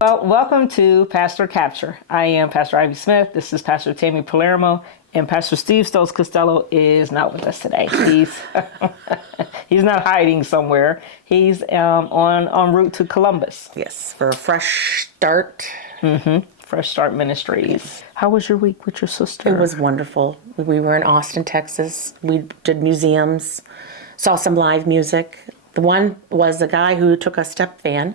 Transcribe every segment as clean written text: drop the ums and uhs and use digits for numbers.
Well, welcome to Pastor Capture. I am Pastor Ivy Smith. This is Pastor Tammy Palermo, and Pastor Steve Stokes Costello is not with us today. He's not hiding somewhere. He's en route to Columbus. Yes, for a fresh start. Fresh Start Ministries. How was your week with your sister? It was wonderful. We were in Austin, Texas. We did museums, saw some live music. The one was the guy who took a step van,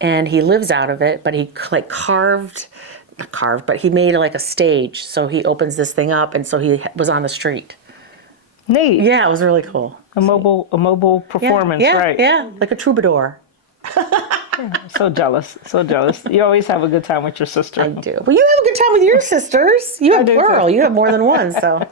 and he lives out of it, but he but he made like a stage. So he opens this thing up, and so he was on the street. Neat. Yeah, it was really cool. A mobile performance, right? Yeah, like a troubadour. So jealous. You always have a good time with your sister. I do. Well, you have a good time with your sisters. You have plural. You have more than one, so.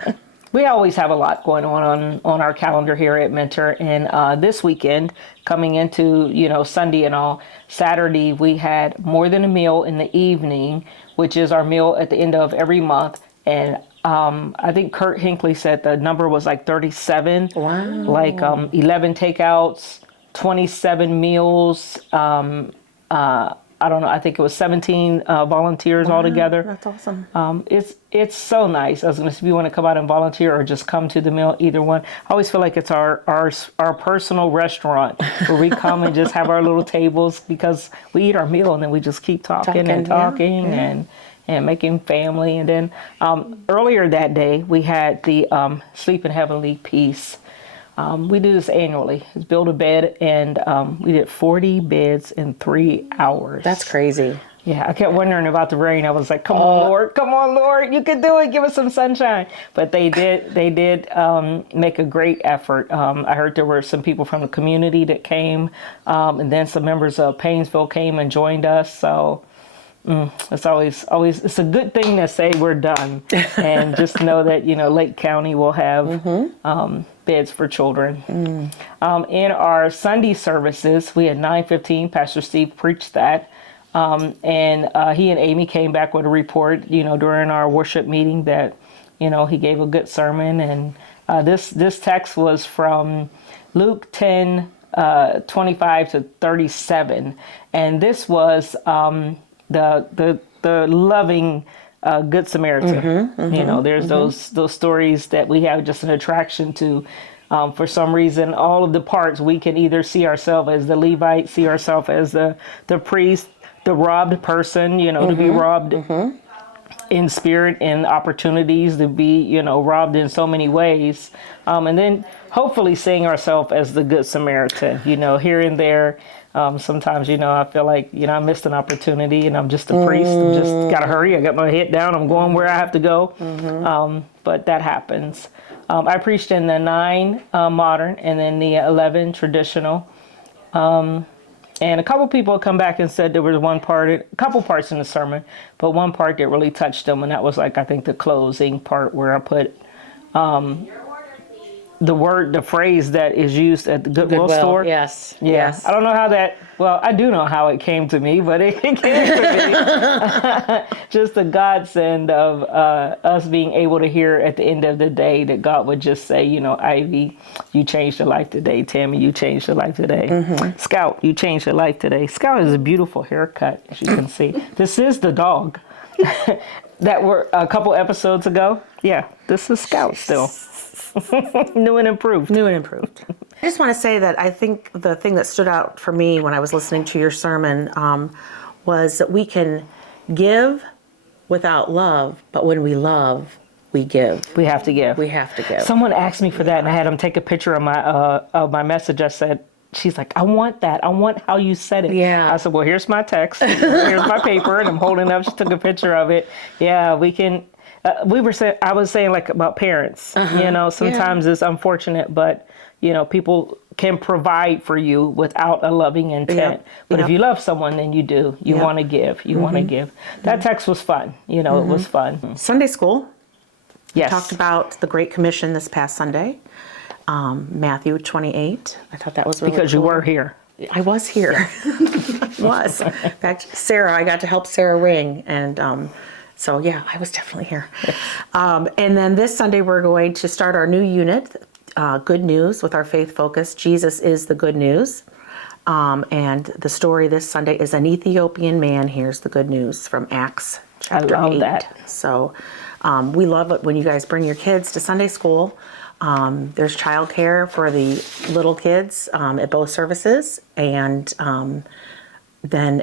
We always have a lot going on our calendar here at Mentor. And this weekend, coming into, Sunday and all, Saturday, we had More Than a Meal in the evening, which is our meal at the end of every month. And I think Kurt Hinckley said the number was like 37. Wow. Like 11 takeouts, 27 meals. I don't know. I think it was 17 volunteers altogether. That's awesome. It's so nice. I was going to say, if you want to come out and volunteer or just come to the meal, either one. I always feel like it's our personal restaurant where we come and just have our little tables because we eat our meal and then we just keep talking and making family. And then earlier that day, we had the Sleep in Heavenly Peace. We do this annually. It's build a bed, and we did 40 beds in 3 hours. That's crazy. Yeah, I kept wondering about the rain. I was like, come on, Lord, you can do it. Give us some sunshine. But they did make a great effort. I heard there were some people from the community that came, and then some members of Painesville came and joined us. So it's always it's a good thing to say we're done, and just know that Lake County will have beds for children. In our Sunday services, we had 9:15. Pastor Steve preached that, and he and Amy came back with a report. During our worship meeting that he gave a good sermon, and this text was from Luke 10. 25 to 37, and this was the loving Good Samaritan. There's those stories that we have just an attraction to. For some reason, all of the parts, we can either see ourselves as the Levite, see ourselves as the priest, the robbed person, to be robbed in spirit, and opportunities to be, robbed in so many ways. And then hopefully seeing ourselves as the Good Samaritan, here and there. Sometimes, I feel like, I missed an opportunity and I'm just a priest. I'm just got to hurry. I got my head down. I'm going where I have to go. But that happens. I preached in the 9 modern and then the 11 traditional. And a couple people come back and said there was a couple parts in the sermon, but one part that really touched them. And that was I think the closing part where I put the phrase that is used at the Goodwill store. Yes. Yeah. Yes. I don't know how I do know how it came to me, but it came to me. Just the godsend of us being able to hear at the end of the day that God would just say, Ivy, you changed your life today. Tammy, you changed your life today. Scout, you changed your life today. Scout is a beautiful haircut, as you can see. This is the dog that were a couple episodes ago. Yeah, this is Scout still. New and improved. I just want to say that I think the thing that stood out for me when I was listening to your sermon was that we can give without love, but when we love, we give. We have to give. Someone asked me for that, and I had them take a picture of my message. I said, she's like, I want that. I want how you said it. Yeah. I said, well, here's my text. Here's my paper, and I'm holding up. She took a picture of it. Yeah, we can. I was saying about parents, sometimes it's unfortunate, but, people can provide for you without a loving intent. But if you love someone, then you do. You want to give. You want to give. That text was fun. It was fun. Sunday school. Yes. We talked about the Great Commission this past Sunday, Matthew 28. I thought that was really Because cool. you were here. I was here. I was. In fact, I got to help Sarah ring, and so yeah, I was definitely here. And then this Sunday we're going to start our new unit, Good News, with our faith focus. Jesus is the good news. And the story this Sunday is an Ethiopian man hears the good news from Acts chapter 8. love that. So we love it when you guys bring your kids to Sunday school. There's childcare for the little kids at both services, and then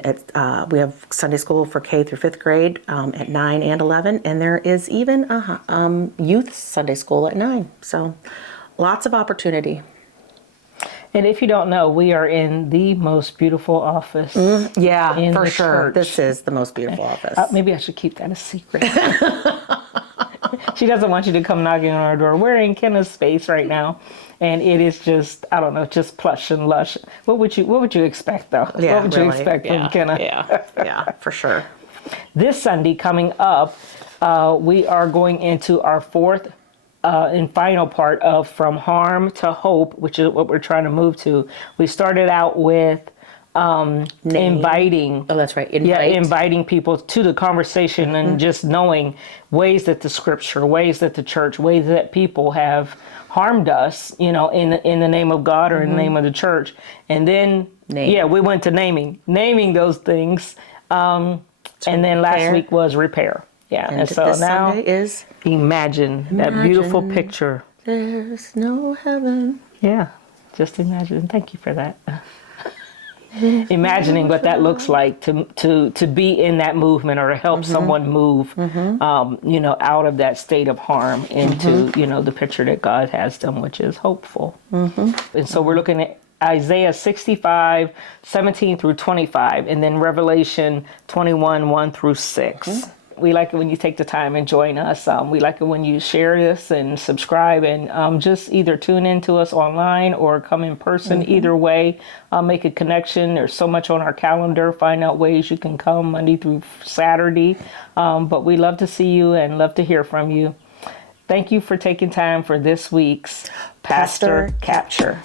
we have Sunday school for K through 5th grade at 9 and 11, and there is even a youth Sunday school at 9. So lots of opportunity. And if you don't know, we are in the most beautiful office. Yeah, in for the sure. church. This is the most beautiful office. Maybe I should keep that a secret. She doesn't want you to come knocking on our door. We're in Kenna's space right now, and it is just, I don't know, just plush and lush. What would you expect, though? Yeah, what would you really. expect from Kenna? Yeah, for sure. This Sunday coming up, we are going into our fourth and final part of From Harm to Hope, which is what we're trying to move to. We started out with inviting. Oh, that's right. Inviting people to the conversation and just knowing ways that the scripture, ways that the church, ways that people have harmed us, in the name of God or in the name of the church. And then, we went to naming those things. And then last week was repair. Yeah. And so this now Sunday is imagine that beautiful picture. There's no heaven. Yeah. Just imagine. Thank you for that. Imagining what that looks like to be in that movement or to help someone move, out of that state of harm into, the picture that God has them, which is hopeful. And so we're looking at Isaiah 65, 17 through 25, and then Revelation 21, 1 through 6. We like it when you take the time and join us. We like it when you share this and subscribe and just either tune in to us online or come in person. Either way, make a connection. There's so much on our calendar. Find out ways you can come Monday through Saturday. But we love to see you and love to hear from you. Thank you for taking time for this week's Pastor Capture.